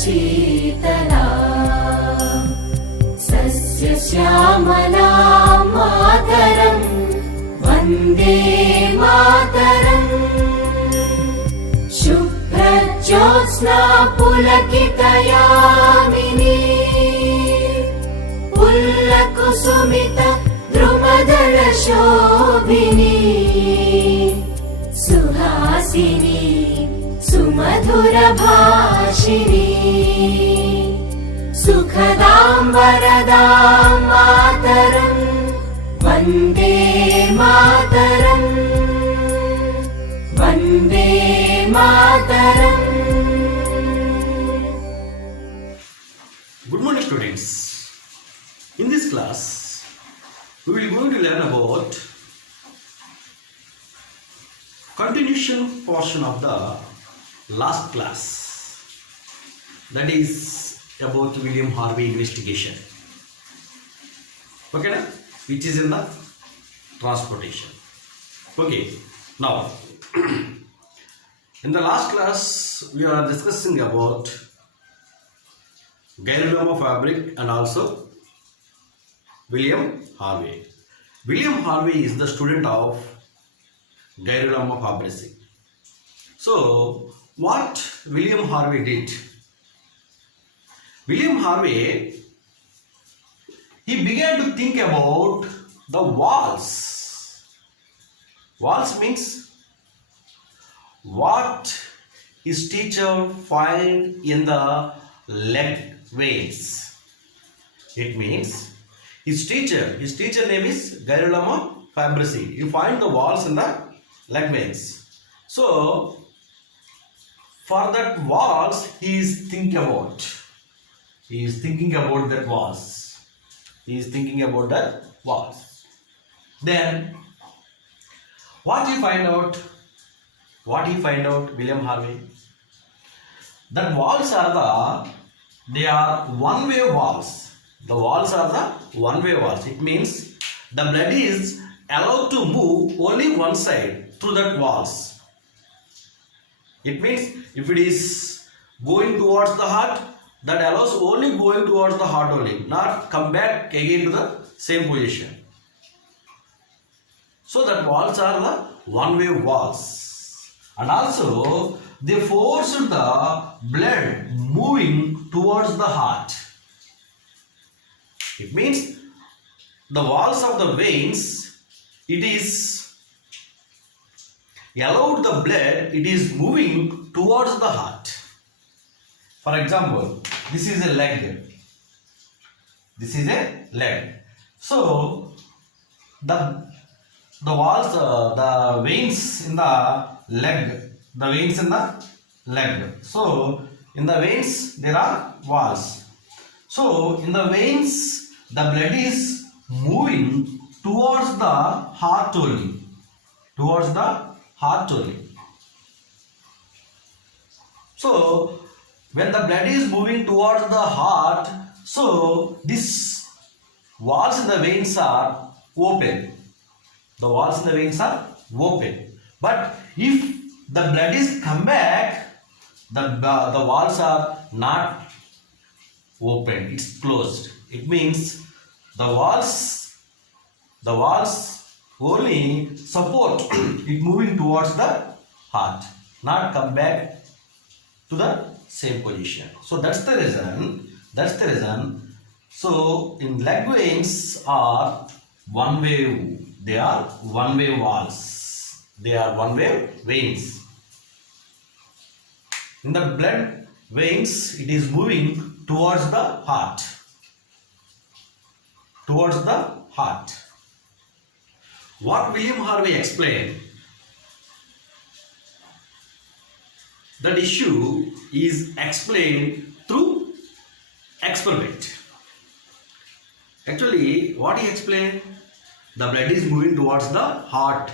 Sheetla सस्यश्यामला Mataram Vande Mataram शुभ्रज्योत्स्ना पुलकितयामिनी पुल्लकुसुमित द्रुमदलशोभिनी Suhasini सुमधुरभाषिणी सुखदां वरदां Mataram Vande Mataram Vande Mataram. Good morning, students. In this class, we will going to learn about continuation portion of the last class, that is about William Harvey investigation, okay na? Which is in the transportation. Okay, now in the last class we are discussing about Girolamo fabric and also William Harvey. William Harvey is the student of Girolamo fabric. So what William Harvey did? William Harvey, he began to think about the walls. Walls means what his teacher find in the leg veins. It means his teacher name is Girolamo Fabrici. You find the walls in the leg veins. So for that walls he is thinking about. He is thinking about that walls. He is thinking about that walls. Then what he find out? What he find out, William Harvey? That walls are they are one-way walls. The walls are the one-way walls. It means the blood is allowed to move only one side through that walls. It means if it is going towards the heart, that allows only going towards the heart only, not come back again to the same position. So that walls are the one-way walls. And also they force the blood moving towards the heart. It means the walls of the veins, it is allowed the blood, it is moving towards the heart. For example, this is a leg. This is a leg. So the walls, the veins in the leg, the veins in the leg. So in the veins there are walls. So in the veins the blood is moving towards the heart only. Towards the heart only. So when the blood is moving towards the heart, so these walls in the veins are open. The walls in the veins are open. But if the blood is come back, the walls are not open. It's closed. It means the walls only support it moving towards the heart, not come back to the same position. So that's the reason. So in leg veins are one-way. They are one-way walls. They are one-way veins. In the blood veins, it is moving towards the heart. Towards the heart. What William Harvey explained, that issue is explained through experiment. Actually, what he explained, the blood is moving towards the heart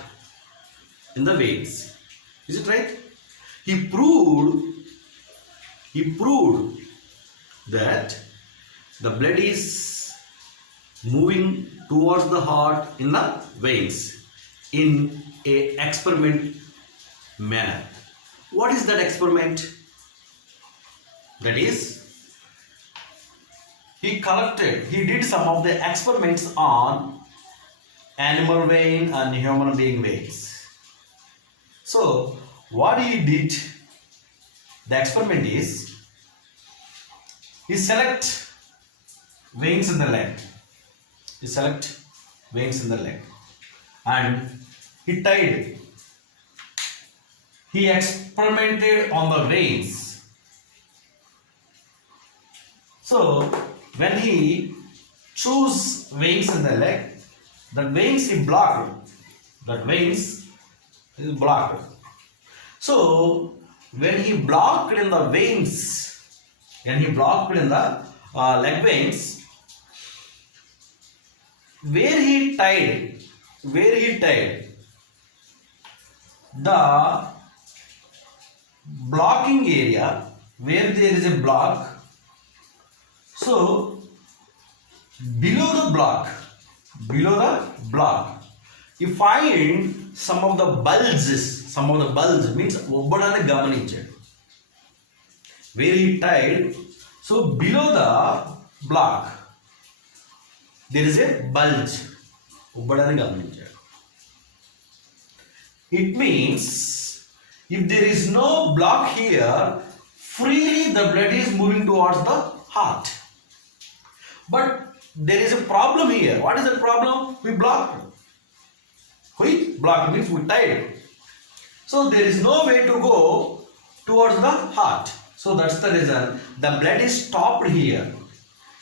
in the veins. Is it right? He proved that the blood is moving towards the heart in the veins in a experiment manner. What is that experiment? That is, he did some of the experiments on animal vein and human being veins. So, what he did, the experiment is, he select veins in the leg. And he tied. He experimented on the veins. So when he chose veins in the leg, the veins he blocked. That veins is blocked. So when he blocked in the veins, leg veins, where he tied the blocking area, where there is a block, so below the block, you find some of the bulges means obbadani gamaninchadu. Where he tied, so below the block there is a bulge, obbadani gamaninchadu. It means if there is no block here, freely the blood is moving towards the heart. But there is a problem here. What is the problem? We blocked. We blocked means we tied. So there is no way to go towards the heart. So that's the reason the blood is stopped here.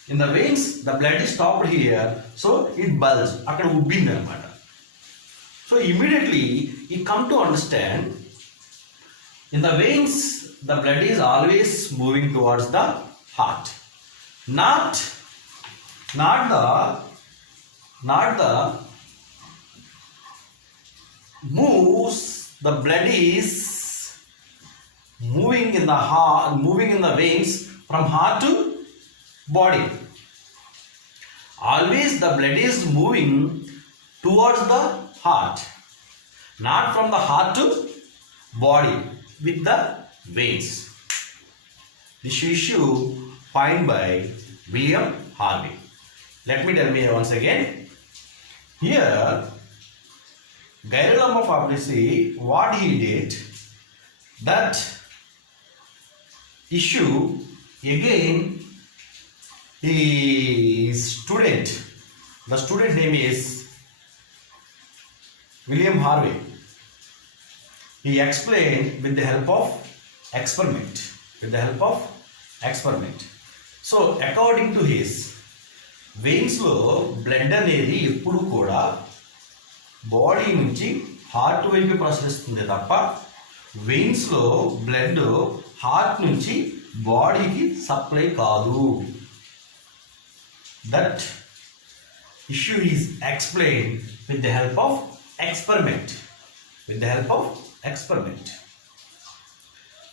In the veins, the blood is stopped here. So it bulges. Akkada ubbindi anamata. So immediately he come to understand, in the veins the blood is always moving towards the heart. Not the moves, the blood is moving in the heart, moving in the veins from heart to body. Always the blood is moving towards the heart, not from the heart to body with the veins. This issue found by William Harvey. Let me tell you once again. Here, Girolamo Fabrizi, what he did, that issue again, his student, the student name is William Harvey. He explained with the help of experiment. So according to his, veins లో blood అనేది ఎప్పుడు కూడా body నుంచి heart వైపు ప్రసరిస్తుంది తప్ప veins లో blood heart నుంచి బాడీకి సప్లై కాదు. That issue is explain with the help of experiment.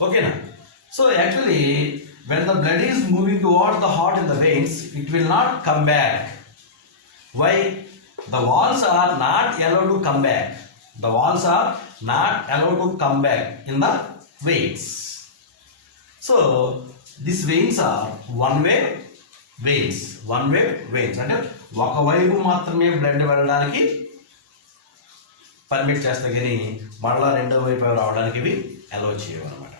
Okay na? So actually when the blood is moving towards the heart in the veins, it will not come back. Why? The walls are not allowed to come back. In the veins. So these veins are one way veins. అంటే ఒకవైపు మాత్రమే blood వెళ్ళడానికి permit చేస్తా కానీ మరలా రెండో వైపు రావడానికి ఇవి అలౌ చేయవు అనమాట.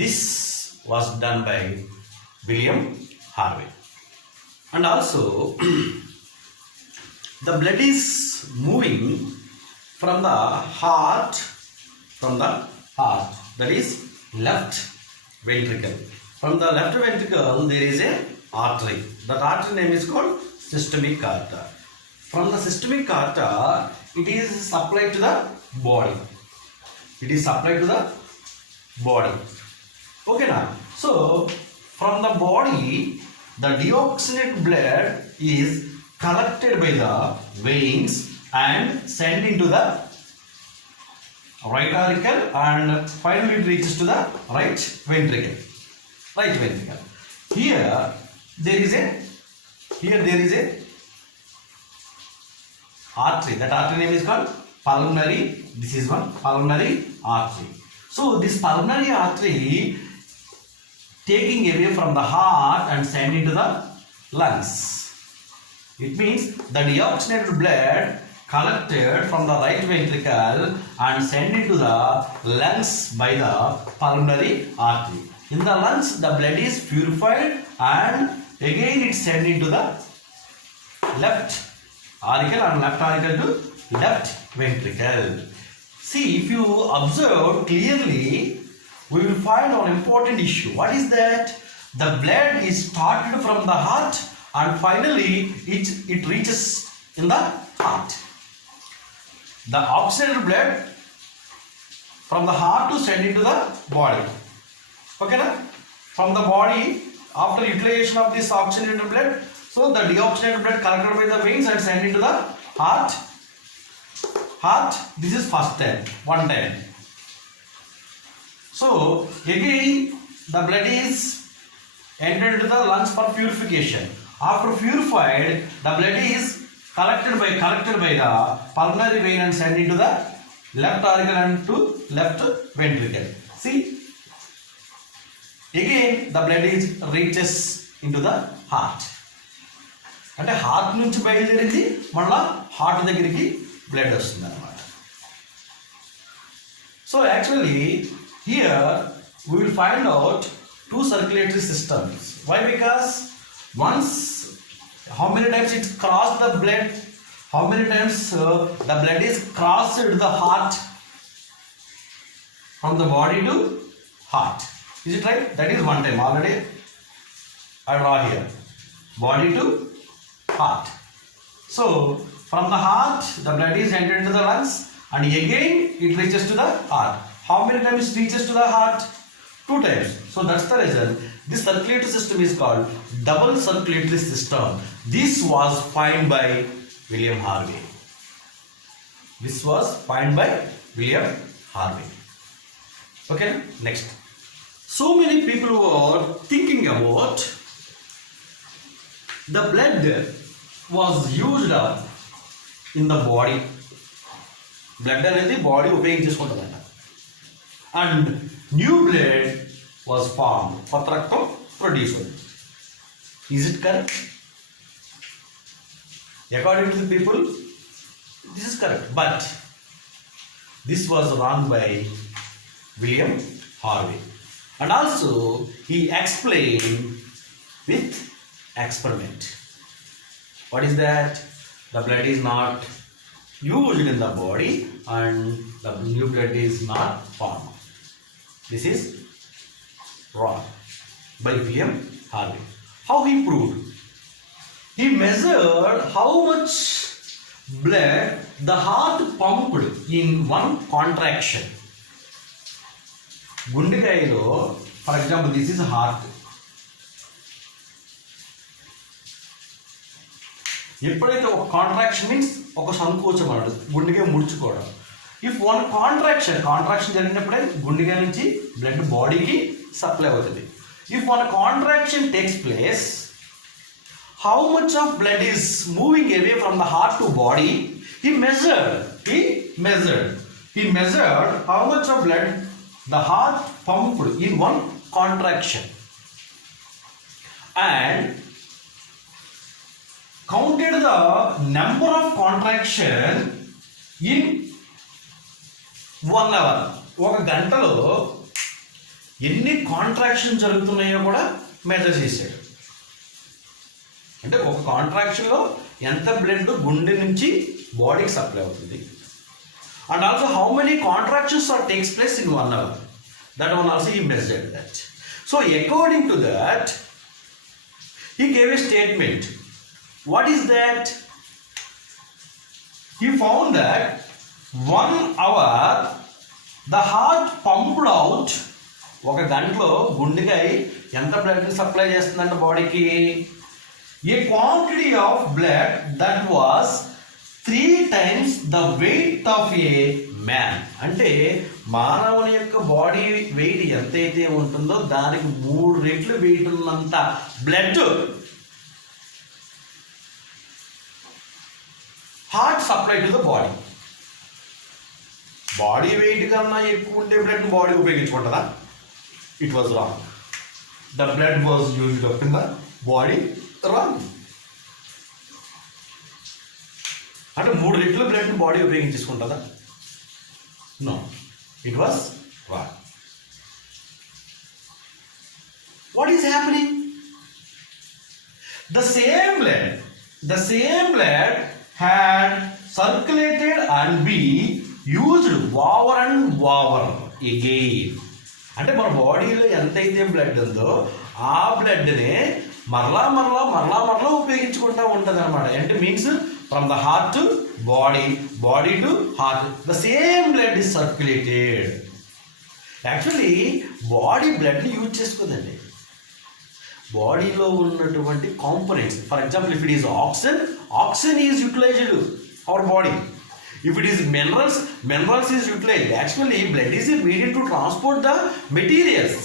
This was done by William Harvey. And also the blood is moving from the heart, that is left ventricle. From the left ventricle there is a artery. That artery name is called systemic aorta. From the systemic aorta it is supplied to the body. Okay now. So from the body the deoxygenated blood is collected by the veins and sent into the right auricle and finally it reaches to the right ventricle. Here there is a artery. That artery name is called pulmonary. This is one pulmonary artery. So this pulmonary artery taking away from the heart and sending to the lungs. It means the deoxygenated blood collected from the right ventricle and sent into the lungs by the pulmonary artery. In the lungs, the blood is purified and again it sent into the left auricle and left auricle to left ventricle. See, if you observe clearly, we will find an important issue. What is that? The blood is started from the heart and finally it reaches in the heart. The oxygenated blood from the heart to send into the body. Okay, na? From the body, after utilization of this oxygenated blood, so the deoxygenated blood collected by the veins and sent into the heart. Heart, this is first time, one time. So again the blood is entered into the lungs for purification. After purified, the blood is collected by the pulmonary vein and sent into the left auricle and to left ventricle. See, again the blood is reaches into the heart. అంటే heart నుంచి బయలుదేరింది మళ్ళా heart దగ్గరికి blood వస్తుంది అన్నమాట. So actually here we will find out two circulatory systems. Why? Because once, how many times it crossed the blood, how many times the blood is crossed the heart from the body to heart. Is it right? That is one time already. I draw here body to heart. So from the heart the blood is entered into the lungs and again it reaches to the heart. How many times it reaches to the heart? 2 times. So that's the reason this circulatory system is called double circulatory system. This was found by William Harvey. This was found by William Harvey. Okay, next. So many people were thinking about the blood was used up in the body. Blood అనేది body ఉపయోగించుకుంటుందంట. And new blood was formed. కొత్త రక్తం produce అవుతుంది. Is it correct? According to the people, this is correct. But this was wrong by William Harvey. And also he explained with experiment. What is that? The blood is not used in the body and the new blood is not formed. This is wrong by William Harvey. How he proved? He measured how much blood the heart pumped in one contraction. గుండెకాయలో, for example, this is heart. ఎప్పుడైతే ఒక contraction means ఒక సంకోచం అన్నాడు, గుండెకాయ ముడుచుకోవడం. If one contraction జరిగినప్పుడే గుండెకాయ నుంచి blood బాడీకి supply అవుతుంది. If one contraction takes place, how much of blood is moving away from the heart to body? He measured how much of blood the heart pumped in one contraction and counted the number of contraction in 1 hour. ఒక గంటలో ఎన్ని contraction జరుగుతున్నాయో కూడా measure చేశాడు. అంటే ఒక కాంట్రాక్షన్లో ఎంత blood గుండె నుంచి బాడీకి సప్లై అవుతుంది. And also how many contractions are takes place in 1 hour. That one also he measured that. So according to that he gave a statement. What is that? He found that 1 hour the heart pumped out, ఒక గంటలో గుండెకాయ ఎంత blood supply చేస్తుందంట బాడీకి, a quantity of blood that was 3 times the weight of a man. అంటే మానవుని యొక్క body weight ఎంతైతే ఉంటుందో దానికి 3 రెట్లు వెయిట్ ఉన్నంత blood heart supply to the body. Body weight కన్నా ఎక్కువ ఉండే బ్లడ్ బాడీ ఉపయోగించుకుంటుందా? It was wrong. the blood was used up in the body wrong. అంటే 3 రెట్ల బ్లడ్ బాడీ ఉపయోగించుకుంటుందా? No, it was wrong. What is happening? The same blood had circulated and be used over and over again. అంటే మన బాడీలో ఎంతైతే blood ఉందో ఆ బ్లడ్నే మరలా ఉపయోగించుకుంటూ ఉంటుంది అనమాట. అంటే means from the heart to body, body to heart, the same blood is circulated. Actually body బ్లడ్ని యూజ్ చేసుకోదండి. బాడీలో ఉన్నటువంటి components, for example if it is oxygen is utilized our body. If it is minerals is utilized. Actually, blood is a medium to transport the materials.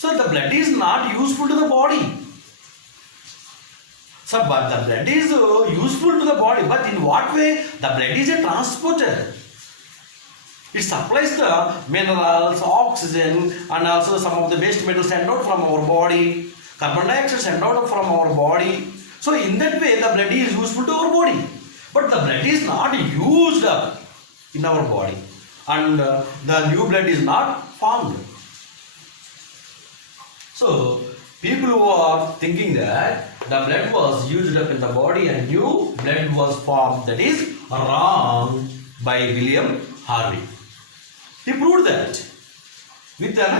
So the blood is not useful to the body. So, but the blood is useful to the body. But in what way? The blood is a transporter. It supplies the minerals, oxygen, and also some of the waste metals sent out from our body. Carbon dioxide sent out from our body. So in that way, the blood is useful to our body. But the blood is not used up in our body. And the new blood is not formed. So, people who are thinking that the blood was used up in the body and new blood was formed, that is wrong by William Harvey. He proved that with an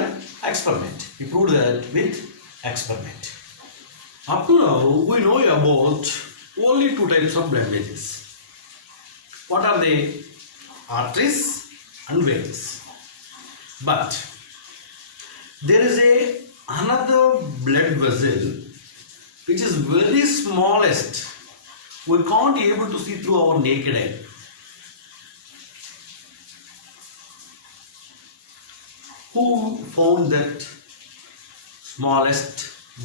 experiment. Up to now, we know about only 2 types of blood vessels. What are they? Arteries and veins. But there is another blood vessel which is very smallest. We can't be able to see through our naked eye. Who found that smallest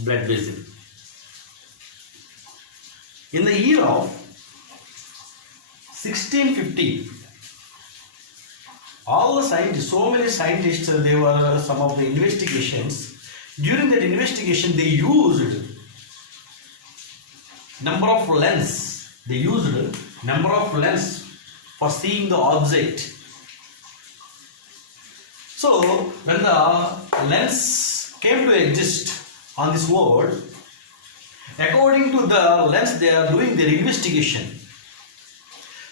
blood vessel? In the year of 1650, all the scientists, so many scientists, they were some of the investigations. During that investigation, they used number of lens. They used number of lens for seeing the object. So when the lens came to exist on this world, according to the lens, they are doing their investigation.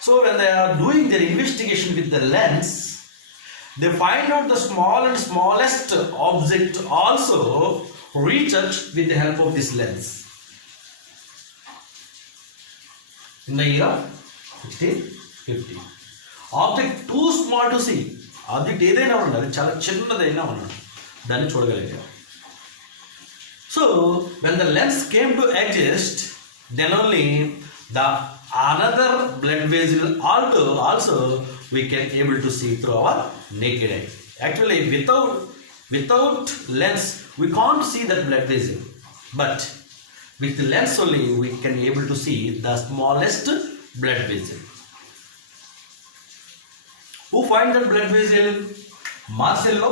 So when they are doing their investigation with the lens, they find out the smallest object also research with the help of this lens. In the year 1650, object too small to see. Object ఏదైనా ఉన్నది, చాలా చిన్నదైనా ఉన్నది, దాన్ని చూడగలిగారు. So when the lens came to exist, then only the another blood vessel also we can able to see through our naked eye. Actually, without lens we can't see that blood vessel, but with the lens only we can able to see the smallest blood vessel. Who find that blood vessel? Marcello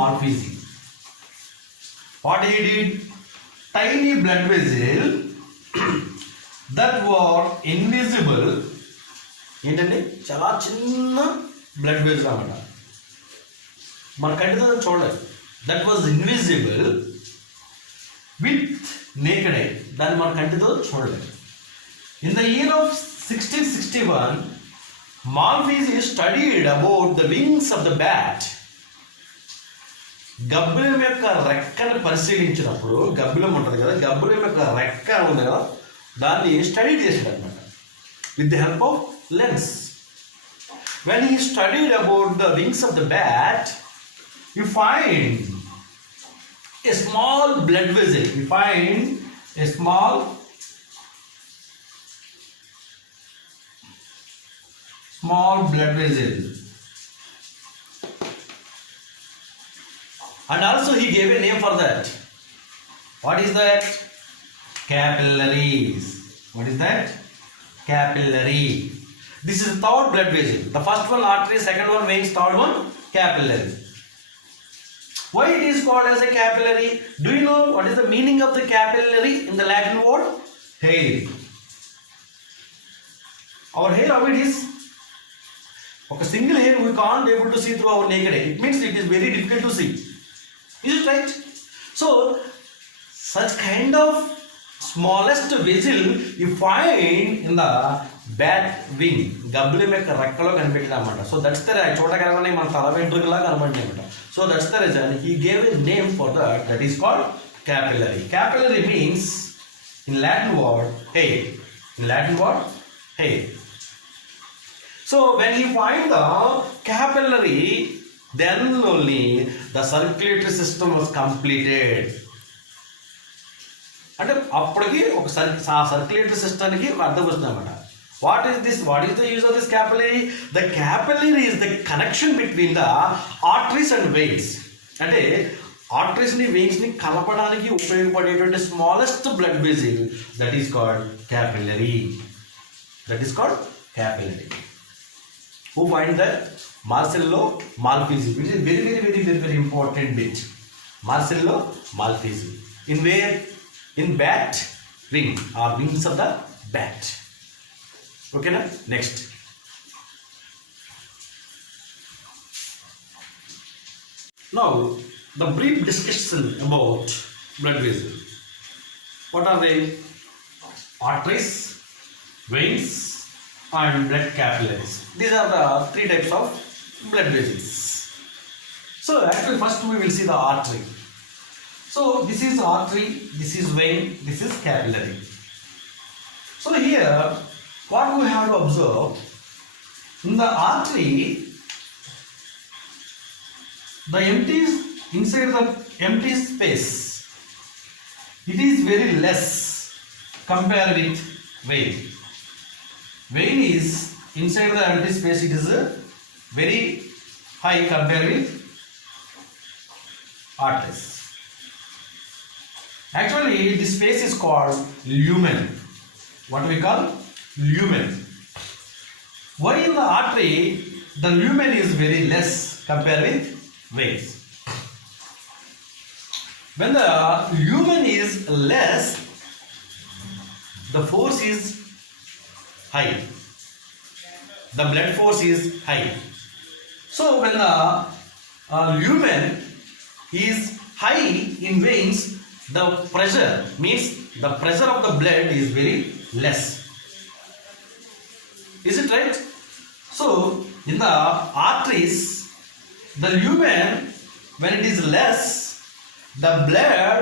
Marfisi. What he did? Tiny blood vessel that were invisible. ఏంటండి, చాలా చిన్న blood vessel అన్నమాట, మన కంటితో చూడలేదు. That was invisible with naked I, దాన్ని మన కంటితో చూడలేదు. In the year of 1661, Malfisi studied about the wings of the bat. గబ్బిలం యొక్క రెక్కను పరిశీలించినప్పుడు, గబ్బిలం ఉంటుంది కదా, గబ్బిలం యొక్క రెక్క ఉంది కదా, దాన్ని స్టడీ చేసాడు అనమాట with the help of lens. When he studied about the wings of the bat, you find a small blood vessel. You find a small blood vessel. And also he gave a name for that. What is that? Capillaries. What is that? Capillary. This is the third blood vessel. The first one artery, second one veins, third one capillary. Why it is called as a capillary? Do you know what is the meaning of the capillary in the Latin word? Hair. Our hair, how it is? A single hair we can't be able to see through our naked eye. It means it is very difficult to see. Is it right? So, such kind of smallest vessel you find in the bat wing. Gabble mek rakkalo kanipettadamata. So that's the right. Chota karavane man tala ventricula kanapadinamata. So that's the reason he gave a name for that. That is called capillary. Capillary means in Latin word hair. In Latin word hair. So when you find the capillary, then only the circulatory system was completed. అంటే అప్పటికి ఒక circulatory సిస్టమ్కి అర్థం వస్తుంది అనమాట. What is this? What is the use of this capillary? The capillary is the connection between the arteries and veins. అంటే ఆర్టరీస్ని వెయిన్స్ని కలపడానికి ఉపయోగపడేటువంటి smallest blood వెజిల్, that is called capillary. That is called capillary. Who find that? Marcello Malpighi. It is very important bit. Marcello Malpighi. In where? In bat wing or wings of the bat. Okay, na? Next. Now, the brief discussion about blood vessels. What are they? Arteries, veins, and blood capillaries. These are the three types of blood vessels. So actually first we will see the artery. So this is artery, this is vein, this is capillary. So here what we have to observe, in the artery the inside the empty space, it is very less compared with vein. Vein is inside the empty space, it is very high compared with arteries. Actually this space is called lumen. What we call lumen. Why in the artery the lumen is very less compared with veins? When the lumen is less, the force is high. The blood force is high. So when the lumen is high in veins, the pressure means the pressure of the blood is very less. Is it right? So in the arteries, the lumen, when it is less, the blood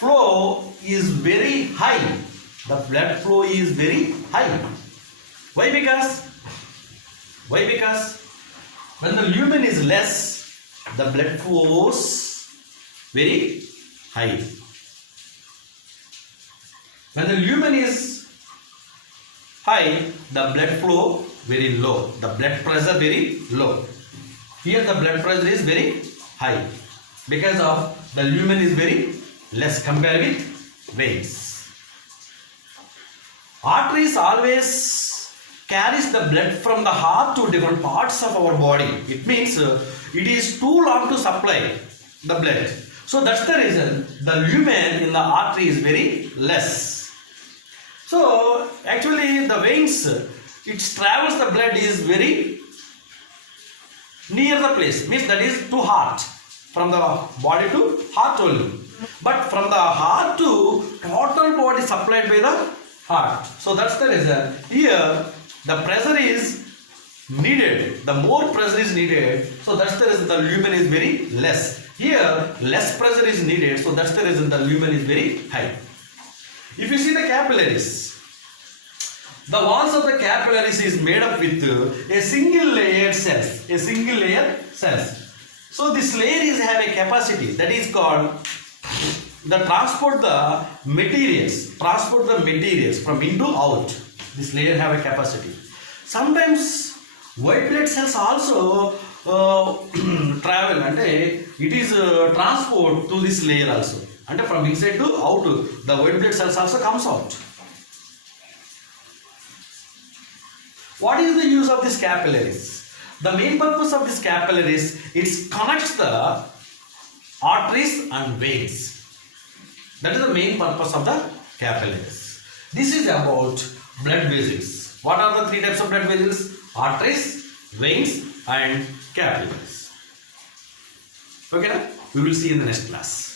flow is very high. The blood flow is very high. Why? Because when the lumen is less, the blood flows very high. When the lumen is high, the blood flow very low. The blood pressure very low. Here the blood pressure is very high because of the lumen is very less compared with veins. Arteries always carries the blood from the heart to different parts of our body. It means it is too long to supply the blood. So that's the reason the lumen in the artery is very less. So actually the veins, it travels the blood is very near the place, means that is to heart, from the body to heart only. But from the heart to total body supplied by the heart. So that's the reason here the pressure is needed. The more pressure is needed, so that's the reason the lumen is very less. Here less pressure is needed, so that's the reason the lumen is very high. If you see the capillaries, the walls of the capillaries is made up with a single layered cells. A single layer cells. So this layer is have a capacity that is called the transport the materials from in to out. This layer have a capacity. Sometimes white blood cells also travel and it is transport to this layer also. And from inside to out, the white blood cells also comes out. What is the use of these capillaries? The main purpose of these capillaries, it connects the arteries and veins. That is the main purpose of the capillaries. This is about blood vessels. What are the three types of blood vessels? Arteries, veins and capillaries. Okay, now we will see in the next class.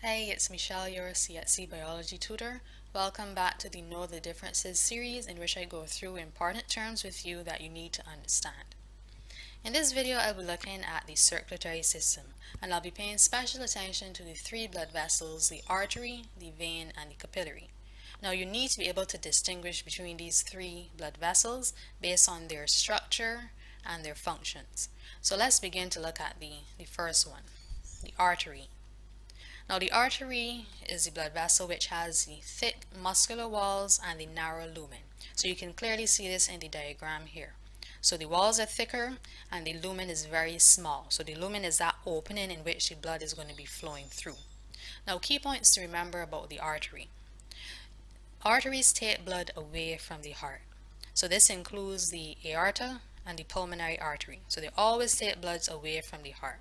Hey, it's Michelle, your CSC biology tutor. Welcome back to the Know the Differences series, in which I go through important terms with you that you need to understand. In this video, I'll be looking at the circulatory system, and I'll be paying special attention to the three blood vessels, the artery, the vein, and the capillary. Now, you need to be able to distinguish between these three blood vessels based on their structure and their functions. So let's begin to look at the first one, the artery. Now, the artery is the blood vessel which has the thick muscular walls and the narrow lumen. So you can clearly see this in the diagram here. So the walls are thicker and the lumen is very small. So the lumen is that opening in which the blood is going to be flowing through. Now, key points to remember about the artery. Arteries take blood away from the heart. So this includes the aorta and the pulmonary artery. So they always take bloods away from the heart.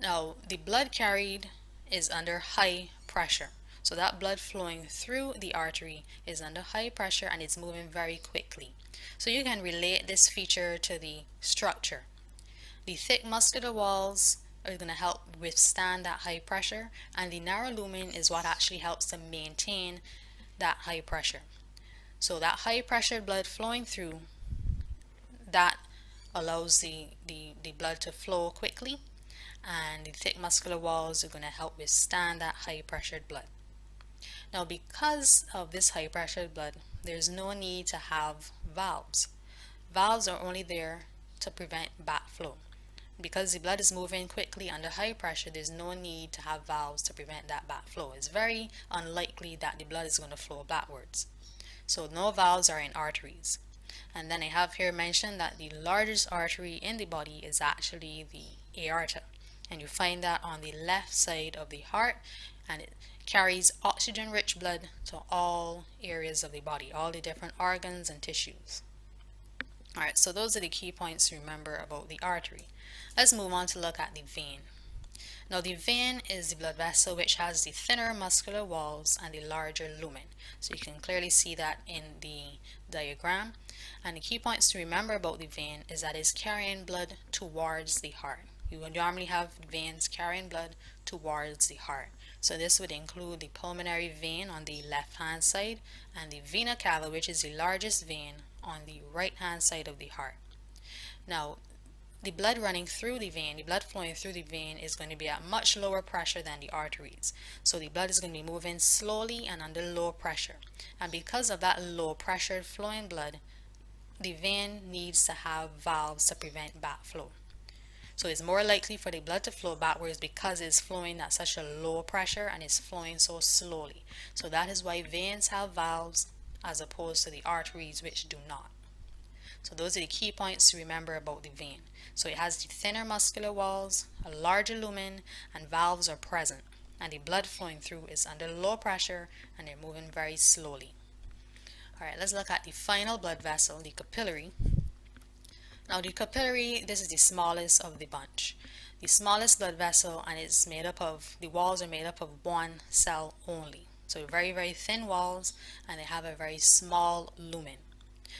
Now, the blood carried is under high pressure. So that blood flowing through the artery is under high pressure and it's moving very quickly. So you can relate this feature to the structure. The thick muscular walls are going to help withstand that high pressure, and the narrow lumen is what actually helps to maintain that high pressure. So that high pressure blood flowing through, that allows the blood to flow quickly, and the thick muscular walls are going to help withstand that high pressured blood. Now, because of this high pressured blood, there's no need to have valves. Valves are only there to prevent backflow. Because the blood is moving quickly under high pressure, there's no need to have valves to prevent that backflow. It's very unlikely that the blood is going to flow backwards. So no valves are in arteries. And then I have here mentioned that the largest artery in the body is actually the aorta. And you find that on the left side of the heart, and it carries oxygen-rich blood to all areas of the body, all the different organs and tissues. Alright, so those are the key points to remember about the artery. Let's move on to look at the vein. Now, the vein is the blood vessel which has the thinner muscular walls and the larger lumen. So you can clearly see that in the diagram. And the key points to remember about the vein is that it's carrying blood towards the heart. You would normally have veins carrying blood towards the heart. So this would include the pulmonary vein on the left hand side and the vena cava, which is the largest vein, on the right hand side of the heart. Now, the blood running through the vein, the blood flowing through the vein is going to be at much lower pressure than the arteries. So the blood is going to be moving slowly and under low pressure. And because of that low pressure flowing blood, the vein needs to have valves to prevent backflow. So it's more likely for the blood to flow backwards because it's flowing at such a low pressure and it's flowing so slowly. So that is why veins have valves as opposed to the arteries, which do not. So those are the key points to remember about the vein. So it has the thinner muscular walls, a larger lumen, and valves are present. And the blood flowing through is under low pressure and they're moving very slowly. Alright, let's look at the final blood vessel, the capillary. Now, the capillary, this is the smallest of the bunch. The smallest blood vessel, and it's made up of, the walls are made up of one cell only. So very, very thin walls, and they have a very small lumen.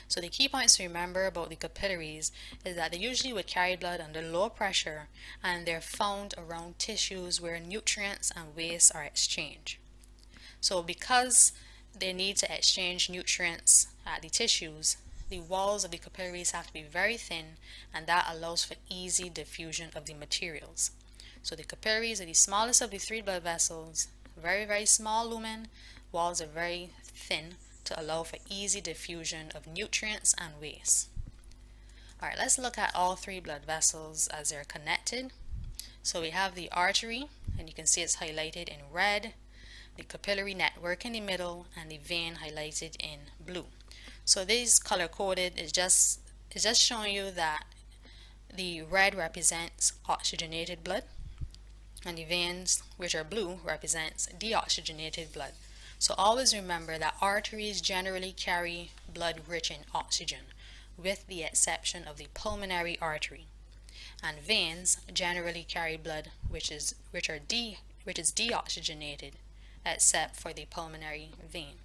So the key points to remember about the capillaries is that they usually would carry blood under low pressure, and they're found around tissues where nutrients and waste are exchanged. So because they need to exchange nutrients at the tissues, the walls of the capillaries have to be very thin, and that allows for easy diffusion of the materials. So the capillaries are the smallest of the three blood vessels, very, very small lumen, walls are very thin to allow for easy diffusion of nutrients and waste. Alright, let's look at all three blood vessels as they're connected. So we have the artery, and you can see it's highlighted in red, the capillary network in the middle, and the vein highlighted in blue. So these color coded is just showing you that the red represents oxygenated blood, and the veins, which are blue, represents deoxygenated blood. So always remember that arteries generally carry blood rich in oxygen, with the exception of the pulmonary artery. And veins generally carry blood which is deoxygenated, except for the pulmonary vein.